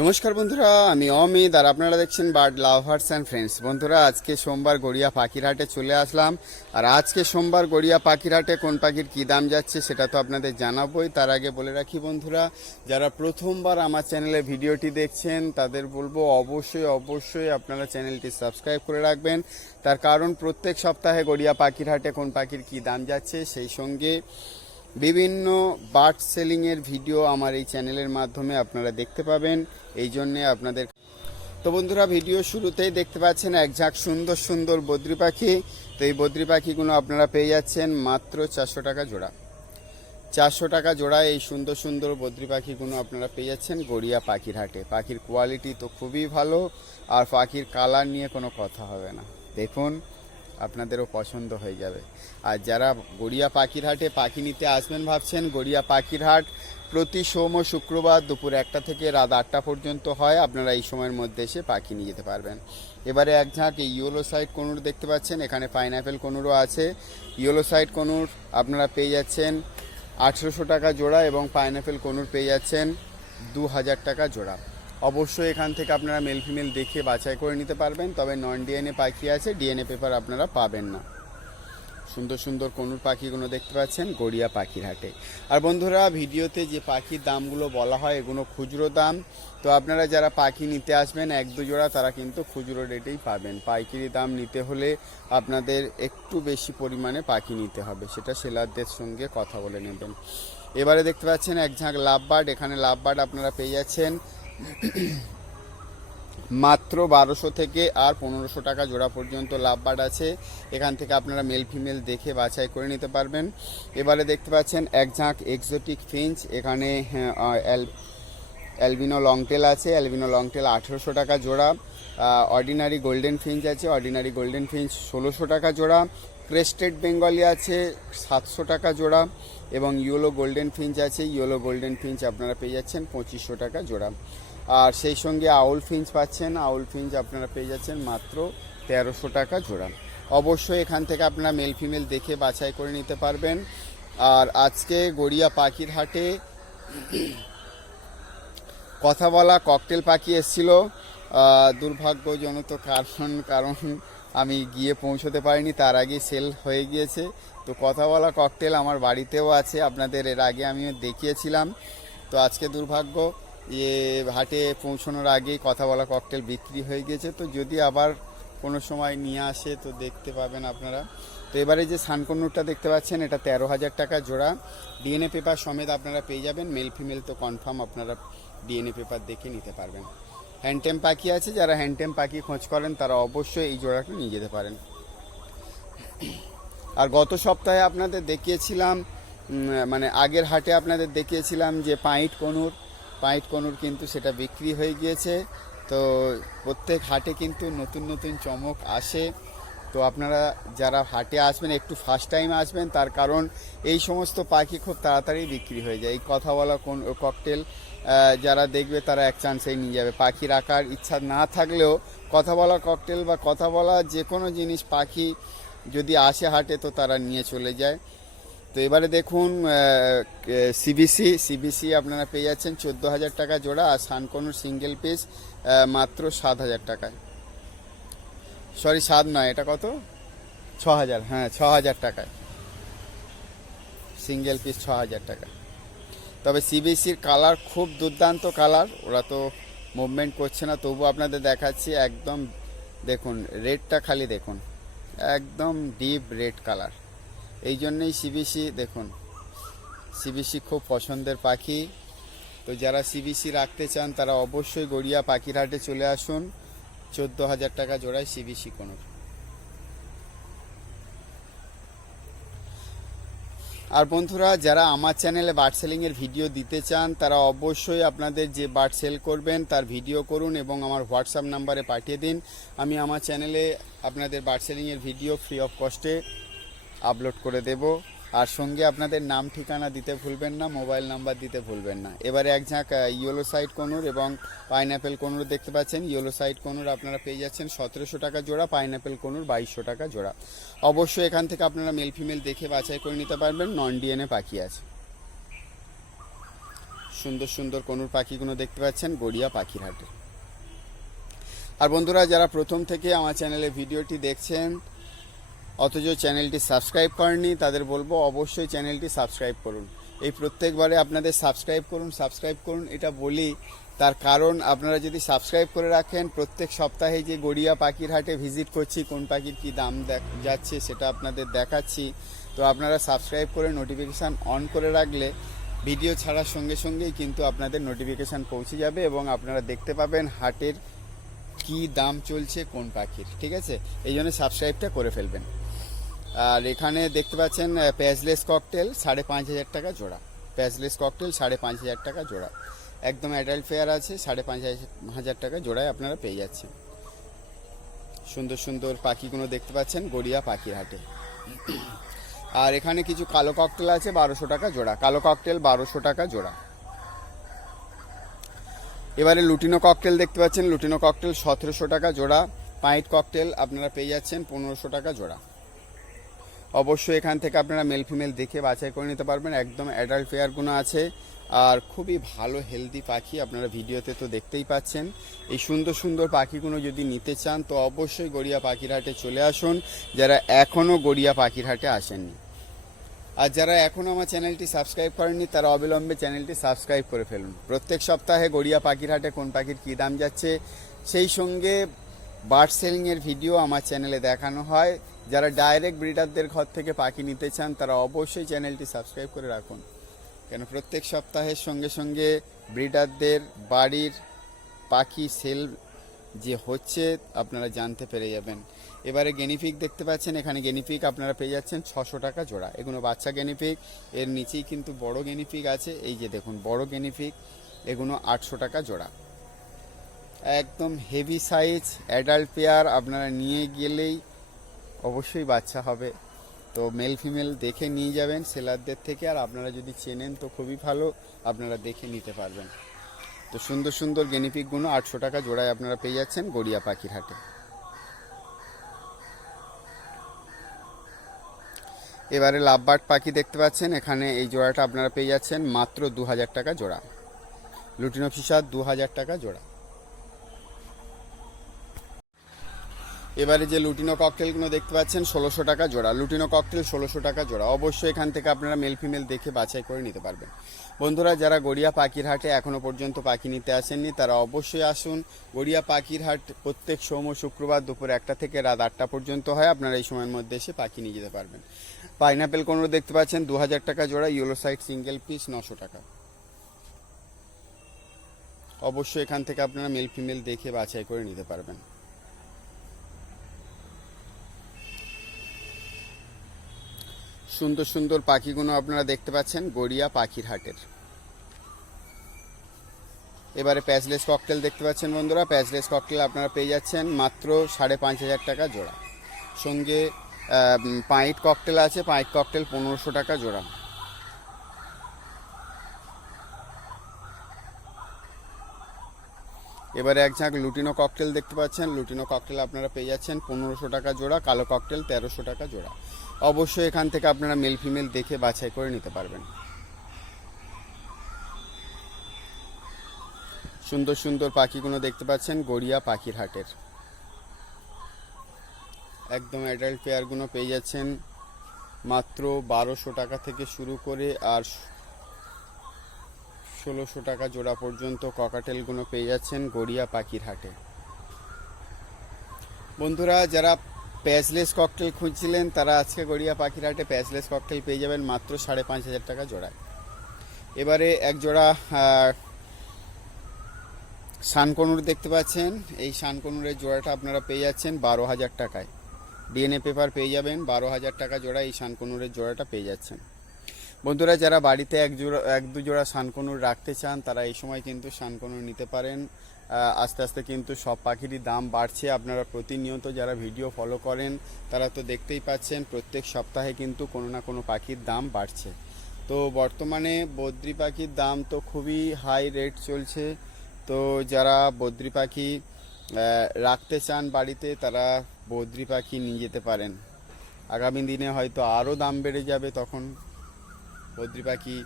নমস্কার বন্ধুরা, আমি অমিত আর আপনারা দেখছেন বার্ড লাভার্স অ্যান্ড ফ্রেন্ডস বন্ধুরা, আজকে সোমবার গড়িয়া পাখিরহাটে চলে আসলাম। আর আজকে সোমবার গড়িয়া পাখিরহাটে কোন পাখির কী দাম যাচ্ছে সেটা তো আপনাদের জানাবোই। তার আগে বলে রাখি বন্ধুরা, যারা প্রথমবার আমার চ্যানেলে ভিডিওটি দেখছেন, তাদের বলব অবশ্যই অবশ্যই আপনারা চ্যানেলটি সাবস্ক্রাইব করে রাখবেন। তার কারণ প্রত্যেক সপ্তাহে গড়িয়া পাখিরহাটে কোন পাখির কী দাম যাচ্ছে সেই সঙ্গে বিভিন্ন বার্ড সেলিংয়ের ভিডিও আমার এই চ্যানেলের মাধ্যমে আপনারা দেখতে পাবেন। এই জন্যে আপনাদের তো বন্ধুরা ভিডিও শুরুতেই দেখতে পাচ্ছেন এক ঝাঁক সুন্দর সুন্দর বদ্রি পাখি। তো এই বদ্রি পাখিগুলো আপনারা পেয়ে যাচ্ছেন মাত্র চারশো টাকা জোড়া। চারশো টাকা জোড়া এই সুন্দর সুন্দর বদ্রি পাখিগুলো আপনারা পেয়ে যাচ্ছেন গড়িয়া পাখির হাটে। পাখির কোয়ালিটি তো খুবই ভালো, আর পাখির কালার নিয়ে কোনো কথা হবে না। দেখুন আপনাদেরও পছন্দ হয়ে যাবে। আর যারা গড়িয়া পাখিরহাটে পাখি নিতে আসবেন ভাবছেন, গড়িয়া পাখিরহাট প্রতি সোম ও শুক্রবার দুপুর একটা থেকে রাত আটটা পর্যন্ত হয়। আপনারা এই সময়ের মধ্যে এসে পাখি নিয়ে যেতে পারবেন। এবারে এক ঝাঁক এই ইয়েলো সাইড কনুর দেখতে পাচ্ছেন, এখানে পাইনঅ্যাপেল কনুরও আছে। ইয়েলো সাইড কনুর আপনারা পেয়ে যাচ্ছেন আঠেরোশো টাকা জোড়া এবং পাইনঅ্যাপেল কনুর পেয়ে যাচ্ছেন দু হাজার টাকা জোড়া। অবশ্যই এখান থেকে আপনারা মেল ফিমেল দেখে বাছাই করে নিতে পারবেন, তবে নন ডিএনএ পাখি আছে ডিএনএ পেপার আপনারা পাবেন না। সুন্দর সুন্দর কনুর পাখিগুলো দেখতে পাচ্ছেন, গড়িয়া পাখির হাটে। আর বন্ধুরা, ভিডিওতে যে পাখির দামগুলো বলা হয়, এগুলো খুচরো দাম। তো আপনারা যারা পাখি নিতে আসবেন, এক জোড়া, তারা কিন্তু খুচরো রেটেই পাবেন। পাইকারি দাম নিতে হলে আপনাদের একটু বেশি পরিমাণে পাখি নিতে হবে, সেটা সেলারদের সঙ্গে কথা বলে নেবেন। এবারে দেখতে পাচ্ছেন, এক ঝাঁক লাভবার্ড, এখানে লাভবার্ড আপনারা পেয়ে যাচ্ছেন। মাত্র বারোশো থেকে আর পনেরোশো টাকা জোড়া পর্যন্ত লাভবার্ড আছে। এখান থেকে আপনারা মেল ফিমেল দেখে বাছাই করে নিতে পারবেন। এবারে দেখতে পাচ্ছেন এক ঝাঁক এক্সোটিক ফিঞ্চ এখানে হ্যাঁ, অ্যালবিনো লংটেল আছে। অ্যালবিনো লংটেল আঠেরোশো টাকা জোড়া। অর্ডিনারি গোল্ডেন ফিঞ্চ আছে। অর্ডিনারি গোল্ডেন ফিঞ্চ ষোলোশো টাকা জোড়া। ক্রেস্টেড বেঙ্গলি আছে সাতশো টাকা জোড়া। এবং ইয়েলো গোল্ডেন ফিঞ্চ আছে। ইয়েলো গোল্ডেন ফিঞ্চ আপনারা পেয়ে যাচ্ছেন পঁচিশশো টাকা জোড়া। আর সেই সঙ্গে আউল ফিঞ্চ পাচ্ছেন। আউল ফিঞ্চ আপনারা পেয়ে যাচ্ছেন মাত্র তেরোশো টাকা জোড়া। অবশ্যই এখান থেকে আপনারা মেল ফিমেল দেখে বাছাই করে নিতে পারবেন। আর আজকে গড়িয়া পাখির হাটে কথা বলা ককটেল পাখি এসেছিল। দুর্ভাগ্যজনক কারণ কারণ আমি গিয়ে পৌঁছতে পারিনি, তার আগে সেল হয়ে গিয়েছে। তো কথা বলা ককটেল আমার বাড়িতেও আছে, আপনাদের এর আগে আমিও দেখিয়েছিলাম। তো আজকে দুর্ভাগ্য ইয়ে হাটে পৌঁছানোর আগেই কথা বলা ককটেল বিক্রি হয়ে গিয়েছে তো যদি আবার কোনো সময় নিয়ে আসে, তো দেখতে পাবেন আপনারা। তো এবারে যে সানকন্নুরটা দেখতে পাচ্ছেন, এটা তেরো হাজার টাকা জোড়া। ডিএনএ পেপার সমেত আপনারা পেয়ে যাবেন। মেল ফিমেল তো কনফার্ম আপনারা ডিএনএ পেপার দেখে নিতে পারবেন। হ্যান্ডটেম পাখি আছে, যারা হ্যান্ডটেম পাখি খোঁজ করেন, তারা অবশ্যই এই জোড়াটা নিয়ে যেতে পারেন। আর গত সপ্তাহে আপনাদের দেখিয়েছিলাম মানে আগের হাটে আপনাদের দেখিয়েছিলাম যে পাইট কনুর পাইট কনুর কিন্তু সেটা বিক্রি হয়ে গিয়েছে। তো প্রত্যেক হাটে কিন্তু নতুন নতুন চমক আসে। তো আপনারা যারা হাটে আসবেন, একটু ফার্স্ট টাইম আসবেন, তার কারণ এই সমস্ত পাখি খুব তাড়াতাড়ি বিক্রি হয়ে যায়। এই কথা বলা কোন ককটেল যারা দেখবে তারা এক চান্সেই নিয়ে যাবে। পাখি রাখার ইচ্ছা না থাকলেও কথা বলা ককটেল বা কথা বলা যে কোনো জিনিস পাখি যদি আসে হাটে, তো তারা নিয়ে চলে যায়। তো এবারে দেখুন সিবিসি সিবিসি আপনারা পেয়ে যাচ্ছেন চোদ্দ হাজার টাকা জোড়া আর সানকনুর সিঙ্গেল পিস মাত্র সাত হাজার টাকায়। সরি সাত নয়, এটা কত? ছ হাজার হ্যাঁ ছ হাজার টাকায় সিঙ্গেল পিস ছ হাজার টাকা তবে সিবিসির কালার খুব দুর্দান্ত কালার ওরা তো মুভমেন্ট করছে না, তবু আপনাদের দেখাচ্ছি একদম, দেখুন রেডটা খালি দেখুন, একদম ডিপ রেড কালার এই জন্যই সিবিসি দেখুন সিবিসি খুব পছন্দের পাখি। তো যারা সিবিসি রাখতে চান, তারা অবশ্যই গড়িয়া পাখিরহাটে চলে আসুন। চোদ্দ হাজার টাকা জোড়ায় সিবিসি কোনো আর বন্ধুরা, যারা আমার চ্যানেলে বার্ড সেলিংয়ের ভিডিও দিতে চান, তারা অবশ্যই আপনাদের যে বার্ড সেল করবেন, তার ভিডিও করুন এবং আমার হোয়াটসঅ্যাপ নাম্বারে পাঠিয়ে দিন। আমি আমার চ্যানেলে আপনাদের বার্ড সেলিংয়ের ভিডিও ফ্রি অফ কস্টে আপলোড করে দেব। আর সঙ্গে আপনাদের নাম, ঠিকানা দিতে ভুলবেন না মোবাইল নাম্বার দিতে ভুলবেন না। এবারে এক ঝাঁক ইয়েলো সাইড কনুর এবং পাইনঅ্যাপেল কনুর দেখতে পাচ্ছেন। ইয়েলো সাইড কনুর আপনারা পেয়ে যাচ্ছেন সতেরোশো টাকা জোড়া পাইনঅ্যাপেল কনুর বাইশশো টাকা জোড়া। অবশ্যই এখান থেকে আপনারা মেল ফিমেল দেখে বাছাই করে নিতে পারবেন। নন ডিএনএ পাখি আছে। সুন্দর সুন্দর কনুর পাখিগুলো দেখতে পাচ্ছেন, গড়িয়া পাখির হাটে। আর বন্ধুরা, যারা প্রথম থেকে আমার চ্যানেলে ভিডিওটি দেখছেন অথচ চ্যানেলটি সাবস্ক্রাইব করেননি, তাদের বলব অবশ্যই চ্যানেলটি সাবস্ক্রাইব করুন। এই প্রত্যেকবারে আপনাদের সাবস্ক্রাইব করুন সাবস্ক্রাইব করুন, এটা বলি। তার কারণ আপনারা যদি সাবস্ক্রাইব করে রাখেন, প্রত্যেক সপ্তাহে যে গড়িয়া পাখির হাটে ভিজিট করছি, কোন পাখির কি দাম দেখ- যাচ্ছে সেটা আপনাদের দেখাচ্ছি। তো আপনারা সাবস্ক্রাইব করে নোটিফিকেশান অন করে রাখলে ভিডিও ছাড়ার সঙ্গে সঙ্গেই কিন্তু আপনাদের নোটিফিকেশান পৌঁছে যাবে এবং আপনারা দেখতে পাবেন হাটের কি দাম চলছে কোন পাখির, ঠিক আছে? এই জন্য সাবস্ক্রাইবটা করে ফেলবেন। আর এখানে দেখতে পাচ্ছেন প্যাজলেস ককটেল, সাড়ে পাঁচ হাজার টাকা জোড়া। প্যাজলেস ককটেল, সাড়ে পাঁচ হাজার টাকা জোড়া। একদম অ্যাডাল্ট ফেয়ার আছে, সাড়ে পাঁচ হাজার টাকা জোড়ায় আপনারা পেয়ে যাচ্ছেন। সুন্দর সুন্দর পাখিগুলো দেখতে পাচ্ছেন, গড়িয়া পাখির হাটে। আর এখানে কিছু কালো ককটেল আছে, বারোশো টাকা জোড়া। কালো ককটেল, বারোশো টাকা জোড়া। এবারে লুটিনো ককটেল দেখতে পাচ্ছেন, লুটিনো ককটেল সতেরোশো টাকা জোড়া। পাইট ককটেল আপনারা পেয়ে যাচ্ছেন, পনেরোশো টাকা জোড়া। অবশ্যই এখান থেকে আপনারা মেল ফিমেল দেখে বাছাই করে নিতে পারবেন। একদম অ্যাডাল্ট ফেয়ারগুলো আছে। আর খুবই ভালো হেলদি পাখি আপনারা ভিডিওতে তো দেখতেই পাচ্ছেন। এই সুন্দর সুন্দর পাখিগুলো যদি নিতে চান, তো অবশ্যই গড়িয়া পাখির হাটে চলে আসুন। যারা এখনও গড়িয়া পাখির হাটে আসেননি। আর যারা এখনও আমার চ্যানেলটি সাবস্ক্রাইব করেননি, তারা অবিলম্বে চ্যানেলটি সাবস্ক্রাইব করে ফেলুন। প্রত্যেক সপ্তাহে গড়িয়া পাখির হাটে কোন পাখির কী দাম যাচ্ছে, সেই সঙ্গে বার্ড সেলিংয়ের ভিডিও আমার চ্যানেলে দেখানো হয়। যারা ডাইরেক্ট ব্রিডারদের ঘর থেকে পাখি নিতে চান, তারা অবশ্যই চ্যানেলটি সাবস্ক্রাইব করে রাখুন। কেন প্রত্যেক সপ্তাহের সঙ্গে সঙ্গে ব্রিডারদের বাড়ির পাখি সেল যে হচ্ছে, আপনারা জানতে পেরে যাবেন। এবারে গেনিফিক দেখতে পাচ্ছেন, এখানে গেনিফিক আপনারা পেয়ে যাচ্ছেন ছশো টাকা জোড়া। এগুলো বাচ্চা গেনিফিক এর নিচেই কিন্তু বড় গেনিফিক আছে। এই যে দেখুন, বড় গেনিফিক এগুলো আটশো টাকা জোড়া। একদম হেভি সাইজ অ্যাডাল্ট পেয়ার আপনারা নিয়ে গেলেই অবশ্যই বাচ্চা হবে। তো মেল ফিমেল দেখে নিয়ে যাবেন সেলারদের থেকে। আর আপনারা যদি চেনেন তো খুবই ভালো, আপনারা দেখে নিতে পারবেন। তো সুন্দর সুন্দর গেনিপিকগুলো আটশো টাকা জোড়ায় আপনারা পেয়ে যাচ্ছেন গড়িয়া পাখির হাটে। এবারে লাভবার্ড পাখি দেখতে পাচ্ছেন। এখানে এই জোড়াটা আপনারা পেয়ে যাচ্ছেন মাত্র দু হাজার টাকা জোড়া। লুটিনো ফিশার দু হাজার টাকা জোড়া। এবারে যে লুটিনো ককটেলগুলো দেখতে পাচ্ছেন, ষোলোশো টাকা জোড়া। লুটিনো ককটেল ষোলোশো টাকা জোড়া। অবশ্যই এখান থেকে আপনারা মেল ফিমেল দেখে বাছাই করে নিতে পারবেন। বন্ধুরা, যারা গড়িয়া পাখির হাটে এখনও পর্যন্ত পাখি নিতে আসেননি, তারা অবশ্যই আসুন। গড়িয়া পাখির হাট প্রত্যেক সোম শুক্রবার দুপুর একটা থেকে রাত আটটা পর্যন্ত হয়। আপনারা এই সময়ের মধ্যে এসে পাখি নিয়ে যেতে পারবেন। পাইনাপেল কোনো দেখতে পাচ্ছেন দু হাজার টাকা জোড়া ইয়েলো সাইড সিঙ্গেল পিস নশো টাকা। অবশ্যই এখান থেকে আপনারা মেল ফিমেল দেখে বাছাই করে নিতে পারবেন। সুন্দর সুন্দর পাখিগুলো আপনারা দেখতে পাচ্ছেন, গড়িয়া পাখির হাটের এবারে প্যাচলেস ককটেল দেখতে পাচ্ছেন বন্ধুরা। প্যাচলেস ককটেল আপনারা পেয়ে যাচ্ছেন মাত্র সাড়ে পাঁচ হাজার টাকা জোড়া। সঙ্গে পাইট ককটেল আছে। পাইট ককটেল পনেরোশো টাকা জোড়া। এবারে এক ঝাঁক লুটিনো ককটেল দেখতে পাচ্ছেন। লুটিনো ককটেল আপনারা পেয়ে যাচ্ছেন। পনেরোশো টাকা জোড়া, কালো ককটেল তেরোশো টাকা জোড়া। অবশ্যই এখান থেকে আপনারা মেল ফিমেল দেখে বাছাই করে নিতে পারবেন। সুন্দর সুন্দর পাখিগুলো দেখতে পাচ্ছেন, গড়িয়া পাখির হাটের। একদম অ্যাডাল্ট পেয়ারগুলো পেয়ে যাচ্ছেন। মাত্র বারোশো টাকা থেকে শুরু করে আর ষোলোশো টাকা জোড়া পর্যন্ত ককাটেলগুলো পেয়ে যাচ্ছেন গড়িয়া পাখির হাটে। বন্ধুরা, যারা প্যাচলেস ককটেল খুঁজছিলেন, তারা আজকে গড়িয়া পাখির হাটে প্যাচলেস ককটেল পেয়ে যাবেন মাত্র সাড়ে পাঁচ হাজার টাকা জোড়ায়। এবারে এক জোড়া শানকনুর দেখতে পাচ্ছেন। এই শানকনুরের জোড়াটা আপনারা পেয়ে যাচ্ছেন বারো হাজার টাকায়। ডিএনএ পেপার পেয়ে যাবেন, বারো হাজার টাকা জোড়া এই শানকনুরের জোড়াটা পেয়ে যাচ্ছেন। বন্ধুরা, যারা বাড়িতে এক জোড়া, এক দু জোড়া শানকনুর রাখতে চান, তারা এই সময় কিন্তু শানকনুর নিতে পারেন। আস্তে আস্তে কিন্তু সব পাখিরই দাম বাড়ছে। আপনারা প্রতিনিয়ত যারা ভিডিও ফলো করেন, তারা তো দেখতেই পাচ্ছেন, প্রত্যেক সপ্তাহে কিন্তু কোনো না কোনো পাখির দাম বাড়ছে। তো বর্তমানে বদ্রি পাখির দাম তো খুবই হাই রেট চলছে। তো যারা বদ্রি পাখি রাখতে চান বাড়িতে, তারা বদ্রি পাখি নিয়ে যেতে পারেন। আগামী দিনে হয়তো আরও দাম বেড়ে যাবে তখন। বদ্রি পাখি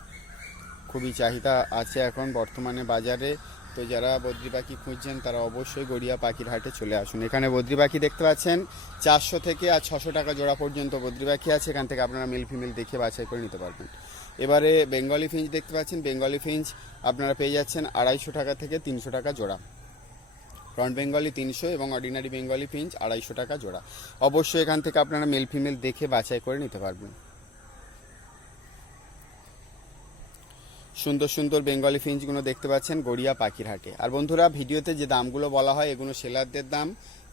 খুবই চাহিদা আছে এখন বর্তমানে বাজারে। তো যারা বদ্রি পাখি খুঁজছেন, তারা অবশ্যই গড়িয়া পাখির হাটে চলে আসুন। এখানে বদ্রি পাখি দেখতে পাচ্ছেন, চারশো থেকে আর ছশো টাকা জোড়া পর্যন্ত বদ্রি পাখি আছে। এখান থেকে আপনারা মেল ফিমেল দেখে বাছাই করে নিতে পারবেন। এবারে বেঙ্গলি ফিঞ্চ দেখতে পাচ্ছেন। বেঙ্গলি ফিঞ্চ আপনারা পেয়ে যাচ্ছেন আড়াইশো টাকা থেকে তিনশো টাকা জোড়া। ফ্রন্ট বেঙ্গলি তিনশো এবং অর্ডিনারি বেঙ্গলি ফিঞ্চ আড়াইশো টাকা জোড়া। অবশ্যই এখান থেকে আপনারা মেল ফিমেল দেখে বাছাই করে নিতে পারবেন। সুন্দর সুন্দর বেঙ্গলি ফিঞ্চগুলো দেখতে পাচ্ছেন গড়িয়া পাখির হাটে আর বন্ধুরা, ভিডিওতে যে দামগুলো বলা হয়, এগুলো সেলারদের দাম,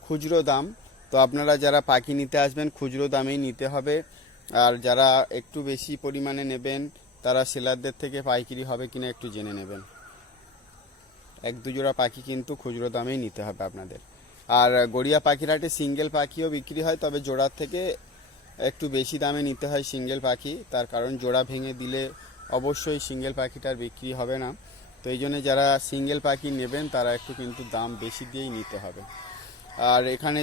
খুচরো দাম। তো আপনারা যারা পাখি নিতে আসবেন, খুচরো দামেই নিতে হবে। আর যারা একটু বেশি পরিমাণে নেবেন, তারা সেলারদের থেকে পাইকারি হবে কিনা একটু জেনে নেবেন। এক দুজোড়া পাখি কিন্তু খুচরো দামেই নিতে হবে আপনাদের। আর গড়িয়া পাখির হাটে সিঙ্গেল পাখিও বিক্রি হয়, তবে জোড়ার থেকে একটু বেশি দামে নিতে হয় সিঙ্গেল পাখি। তার কারণ, জোড়া ভেঙে দিলে অবশ্যই সিঙ্গেল পাখিটার বিক্রি হবে না। তো এই জন্য যারা সিঙ্গেল পাখি নেবেন, তারা একটু কিন্তু দাম বেশি দিয়েই নিতে হবে। আর এখানে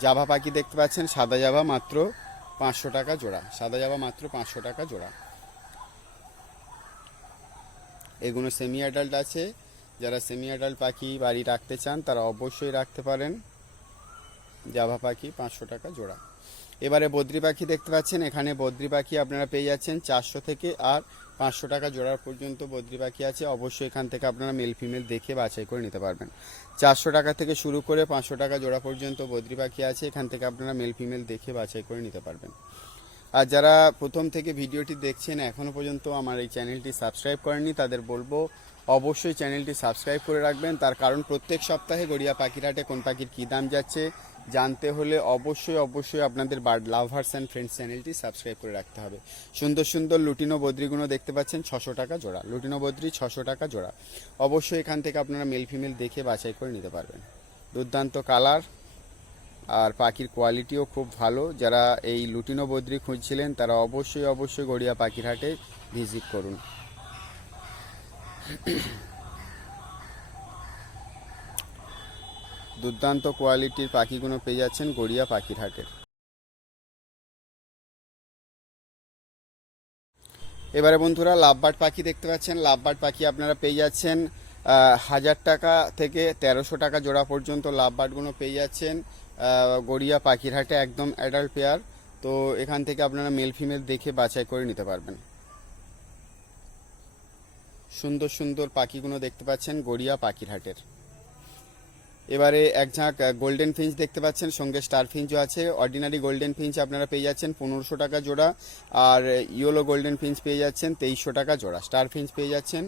জাভা পাখি দেখতে পাচ্ছেন, সাদা জাভা মাত্র পাঁচশো টাকা জোড়া। সাদা জাভা মাত্র পাঁচশো টাকা জোড়া। এগুলো সেমি অ্যাডাল্ট আছে। যারা সেমি অ্যাডাল্ট পাখি বাড়ি রাখতে চান, তারা অবশ্যই রাখতে পারেন। জাভা পাখি পাঁচশো টাকা জোড়া। এবারে বদ্রি পাখি দেখতে পাচ্ছেন, এখানে বদ্রি পাখি আপনারা পেয়ে যাচ্ছেন চারশো থেকে আর পাঁচশো টাকা জোড়ার পর্যন্ত বদ্রি পাখি আছে। অবশ্যই এখান থেকে আপনারা মেল ফিমেল দেখে বাছাই করে নিতে পারবেন। চারশো টাকা থেকে শুরু করে পাঁচশো টাকা জোড়া পর্যন্ত বদ্রি পাখি আছে, এখান থেকে আপনারা মেল ফিমেল দেখে বাছাই করে নিতে পারবেন। আর যারা প্রথম থেকে ভিডিওটি দেখছেন এখনও পর্যন্ত আমার এই চ্যানেলটি সাবস্ক্রাইব করেননি, তাদের বলব অবশ্যই চ্যানেলটি সাবস্ক্রাইব করে রাখবেন। তার কারণ প্রত্যেক সপ্তাহে গড়িয়া পাখিরহাটে কোন পাখির কী দাম যাচ্ছে জানতে হলে অবশ্যই অবশ্যই আপনাদের বার্ড লাভার্স অ্যান্ড ফ্রেন্ডস চ্যানেলটি সাবস্ক্রাইব করে রাখতে হবে। সুন্দর সুন্দর লুটিনো বদ্রিগুলো দেখতে পাচ্ছেন, ছশো টাকা জোড়া। লুটিনো বদ্রি, ছশো টাকা জোড়া। অবশ্যই এখান থেকে আপনারা মেল ফিমেল দেখে বাছাই করে নিতে পারবেন। দুর্দান্ত কালার আর পাখির কোয়ালিটিও খুব ভালো। যারা এই লুটিনো বদ্রি খুঁজছিলেন, তারা অবশ্যই অবশ্যই গড়িয়া পাখির হাটে ভিজিট করুন। দুর্দান্ত কোয়ালিটির পাখিগুলো পেয়ে যাচ্ছেন গড়িয়া পাখির হাটের এবারে বন্ধুরা, লাভবার্ড পাখি দেখতে পাচ্ছেন। লাভবার্ড পাখি আপনারা পেয়ে যাচ্ছেন হাজার টাকা থেকে তেরোশো টাকা জোড়া পর্যন্ত লাভবার্ডগুলো পেয়ে যাচ্ছেন গড়িয়া পাখির হাটে একদম অ্যাডাল্ট পেয়ার তো এখান থেকে আপনারা মেল ফিমেল দেখে বাছাই করে নিতে পারবেন। সুন্দর সুন্দর পাখিগুলো দেখতে পাচ্ছেন গড়িয়া পাখির হাটের এবারে এক ঝাঁক গোল্ডেন ফিঞ্চ দেখতে পাচ্ছেন, সঙ্গে স্টার ফিঞ্চও আছে। অর্ডিনারি গোল্ডেন ফিঞ্চ আপনারা পেয়ে যাচ্ছেন পনেরোশো টাকা জোড়া, আর ইয়েলো গোল্ডেন ফিঞ্চ পেয়ে যাচ্ছেন তেইশশো টাকা জোড়া। স্টার ফিঞ্চ পেয়ে যাচ্ছেন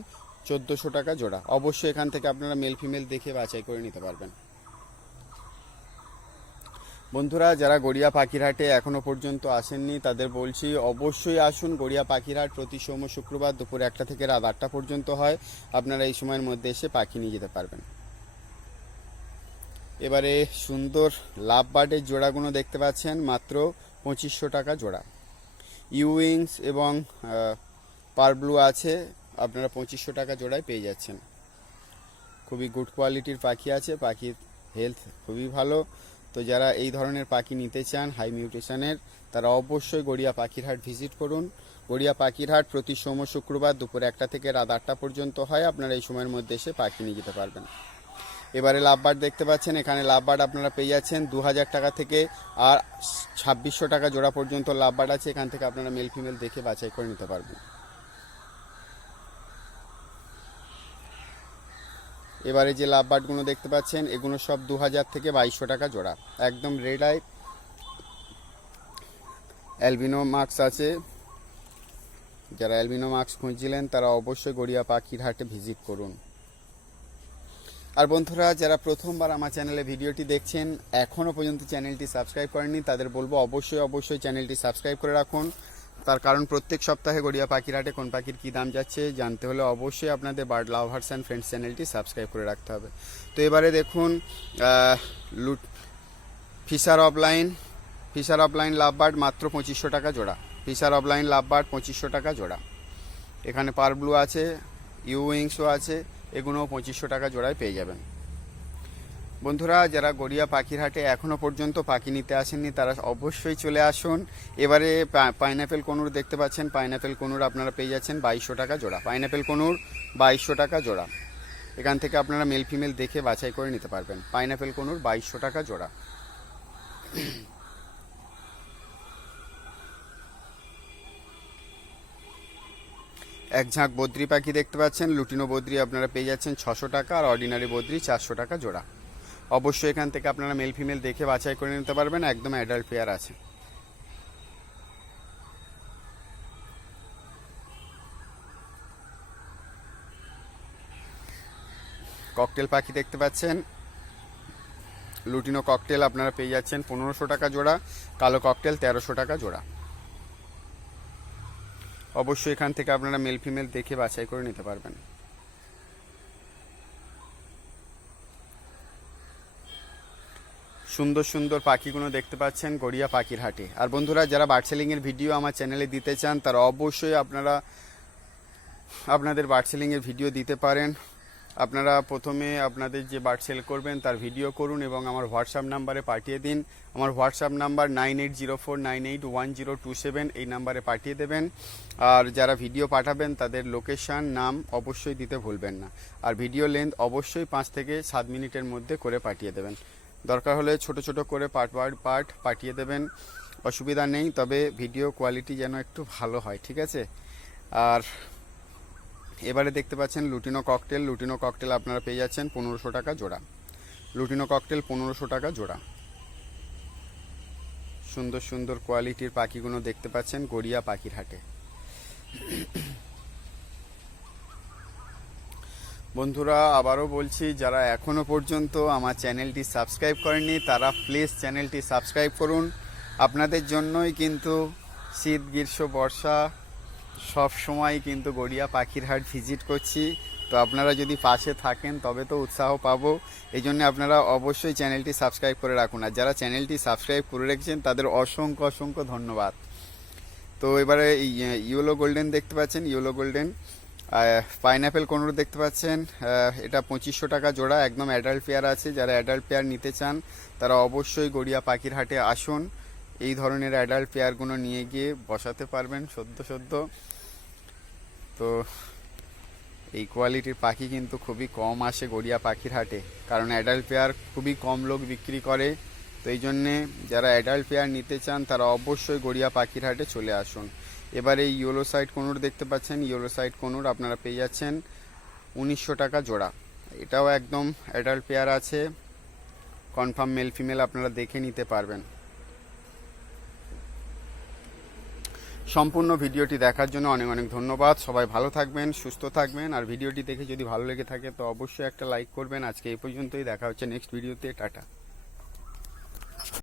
চোদ্দোশো টাকা জোড়া। অবশ্যই এখান থেকে আপনারা মেল ফিমেল দেখে বাছাই করে নিতে পারবেন। বন্ধুরা, যারা গড়িয়া পাখিরহাটে এখনও পর্যন্ত আসেননি, তাদের বলছি অবশ্যই আসুন গড়িয়া পাখিরহাট। প্রতি সোম শুক্রবার দুপুর একটা থেকে রাত আটটা পর্যন্ত হয়। আপনারা এই সময়ের মধ্যে এসে পাখি নিয়ে যেতে পারবেন। এবারে সুন্দর লাভ বার্ডের জোড়াগুলো দেখতে পাচ্ছেন, মাত্র পঁচিশশো টাকা জোড়া। ইউইংস এবং পারব্লু আছে, আপনারা পঁচিশশো টাকা জোড়ায় পেয়ে যাচ্ছেন। খুবই গুড কোয়ালিটির পাখি আছে, পাখির হেলথ খুবই ভালো। তো যারা এই ধরনের পাখি নিতে চান হাই মিউটেশনের তারা অবশ্যই গড়িয়া পাখিরহাট ভিজিট করুন। গড়িয়া পাখিরহাট প্রতি সোম শুক্রবার দুপুর একটা থেকে রাত আটটা পর্যন্ত হয়, আপনারা এই সময়ের মধ্যে এসে পাখি নিয়ে যেতে পারবেন। এবারে লাভবার্ড দেখতে পাচ্ছেন, এখানে লাভবার্ড আপনারা পেয়ে যাচ্ছেন দু হাজার টাকা থেকে আর ছাব্বিশশো টাকা জোড়া পর্যন্ত লাভবার্ড আছে, এখান থেকে আপনারা মেল ফিমেল দেখে বাছাই করে নিতে পারবেন। এবারে যে লাভবার্ডগুলো দেখতে পাচ্ছেন, এগুলো সব দু হাজার থেকে বাইশশো টাকা জোড়া। একদম রেড আই অ্যালবিনো মার্কস আছে। যারা অ্যালবিনো মার্কস খুঁজছিলেন, তারা অবশ্যই গড়িয়া পাখির হাটে ভিজিট করুন। আর বন্ধুরা, যারা প্রথমবার আমার চ্যানেলে ভিডিওটি দেখছেন এখনও পর্যন্ত চ্যানেলটি সাবস্ক্রাইব করেননি, তাদের বলব অবশ্যই অবশ্যই চ্যানেলটি সাবস্ক্রাইব করে রাখুন। তার কারণ প্রত্যেক সপ্তাহে গড়িয়া পাখির হাটে কোন পাখির কী দাম যাচ্ছে, জানতে হলে অবশ্যই আপনাদের বার্ড লাভার্স অ্যান্ড ফ্রেন্ডস চ্যানেলটি সাবস্ক্রাইব করে রাখতে হবে। তো এবারে দেখুন লুট, Fischer opaline Fischer opaline love bird মাত্র পঁচিশশো টাকা জোড়া। ফিশার অফলাইন লাভ বার্ড পঁচিশশো টাকা জোড়া। এখানে পার ব্লু আছে, ইউ উইংসও আছে এগুলোও পঁচিশশো টাকা জোড়ায় পেয়ে যাবেন। বন্ধুরা, যারা গড়িয়া পাখির হাটে এখনও পর্যন্ত পাখি নিতে আসেননি, তারা অবশ্যই চলে আসুন। এবারে পাইনাপেল কনুর দেখতে পাচ্ছেন। পাইনাপেল কনুর আপনারা পেয়ে যাচ্ছেন বাইশশো টাকা জোড়া। পাইনাপেল কনুর বাইশশো টাকা জোড়া। এখান থেকে আপনারা মেল ফিমেল দেখে বাছাই করে নিতে পারবেন। পাইনাপেল কনুর বাইশশো টাকা জোড়া। এক ঝাঁক বদ্রি পাখি দেখতে পাচ্ছেন। লুটিনো বদ্রি আপনারা পেয়ে যাচ্ছেন ছশো টাকা আর অর্ডিনারি বদ্রি চারশো টাকা জোড়া। অবশ্যই এখান থেকে আপনারা মেল ফিমেল দেখে বাছাই করে নিতে পারবেন, একদম অ্যাডাল্ট পেয়ার আছে। ককটেল পাখি দেখতে পাচ্ছেন। লুটিনো ককটেল আপনারা পেয়ে যাচ্ছেন পনেরোশো টাকা জোড়া, কালো ককটেল তেরোশো টাকা জোড়া। অবশ্যই এখান থেকে আপনারা মেল ফিমেল দেখে বাছাই করে নিতে পারবেন। সুন্দর সুন্দর পাখিগুলো দেখতে পাচ্ছেন গড়িয়া পাখির হাটে। আর বন্ধুরা, যারা বার্ড সেলিংয়ের ভিডিও আমার চ্যানেলে দিতে চান, তারা অবশ্যই আপনারা, আপনাদের বার্ড সেলিংয়ের ভিডিও দিতে পারেন। আপনারা প্রথমে আপনাদের যে বার্ড সেল করবেন তার ভিডিও করুন এবং আমার হোয়াটসঅ্যাপ নাম্বারে পাঠিয়ে দিন। আমার WhatsApp number nine eight zero four nine eight one zero two seven এই নাম্বারে পাঠিয়ে দেবেন। আর যারা ভিডিও পাঠাবেন, তাদের লোকেশান নাম অবশ্যই দিতে ভুলবেন না। আর ভিডিও লেন্থ অবশ্যই পাঁচ থেকে সাত মিনিটের মধ্যে করে পাঠিয়ে দেবেন। দরকার হলে ছোট ছোট করে পার্ট পার্ট পার্ট পাঠিয়ে দেবেন। অসুবিধা নেই, তবে ভিডিও কোয়ালিটি যেন একটু ভালো হয়, ঠিক আছে? আর এবারে দেখতে পাচ্ছেন লুটিনো ককটেল। লুটিনো ককটেল আপনারা পেয়ে যাচ্ছেন পনেরোশো টাকা জোড়া। লুটিনো ককটেল পনেরোশো টাকা জোড়া। সুন্দর সুন্দর কোয়ালিটির পাখিগুলো দেখতে পাচ্ছেন গড়িয়া পাখির হাটে। বন্ধুরা, আবারও বলছি, যারা এখনও পর্যন্ত আমার চ্যানেলটি সাবস্ক্রাইব করেননি, তারা প্লিজ চ্যানেলটি সাবস্ক্রাইব করুন। আপনাদের জন্যই কিন্তু শীত, গ্রীষ্ম, বর্ষা সব সময় কিন্তু গড়িয়া পাখির হাট ভিজিট করছি। তো আপনারা যদি পাশে থাকেন, তবে তো উৎসাহ পাবো। এই জন্য আপনারা অবশ্যই চ্যানেলটি সাবস্ক্রাইব করে রাখুন। আর যারা চ্যানেলটি সাবস্ক্রাইব করে রেখেছেন, তাদের অসংখ্য অসংখ্য ধন্যবাদ। তো এবারে ইয়েলো গোল্ডেন দেখতে পাচ্ছেন, ইয়েলো গোল্ডেন। পাইনাপেল কোনোর দেখতে পাচ্ছেন। এটা পঁচিশশো টাকা জোড়া, একদম অ্যাডাল্ট পেয়ার আছে। যারা অ্যাডাল্ট পেয়ার নিতে চান, তারা অবশ্যই গড়িয়া পাখির হাটে আসুন। এই ধরনের অ্যাডাল্ট পেয়ারগুলো নিয়ে গিয়ে বসাতে পারবেন সদ্য সদ্য। তো এই কোয়ালিটির পাখি কিন্তু খুবই কম আসে গড়িয়া পাখির হাটে। কারণ অ্যাডাল্ট পেয়ার খুবই কম লোক বিক্রি করে। তো এই জন্যে যারা অ্যাডাল্ট পেয়ার নিতে চান, তারা অবশ্যই গড়িয়া পাখির হাটে চলে আসুন। এবারে এই ইয়েলো সাইড কোনুর দেখতে পাচ্ছেন। ইয়েলো সাইড কোনুর আপনারা পেয়ে যাচ্ছেন উনিশশো টাকা জোড়া। এটাও একদম অ্যাডাল্ট পেয়ার আছে। কনফার্ম মেল ফিমেল আপনারা দেখে নিতে পারবেন। সম্পূর্ণ ভিডিওটি দেখার জন্য অনেক অনেক ধন্যবাদ। সবাই ভালো থাকবেন, সুস্থ থাকবেন। আর ভিডিওটি দেখে যদি ভালো লেগে থাকে, তো অবশ্যই একটা লাইক করবেন। আজকে এই পর্যন্তই। দেখা হচ্ছে নেক্সট ভিডিওতে। টাটা।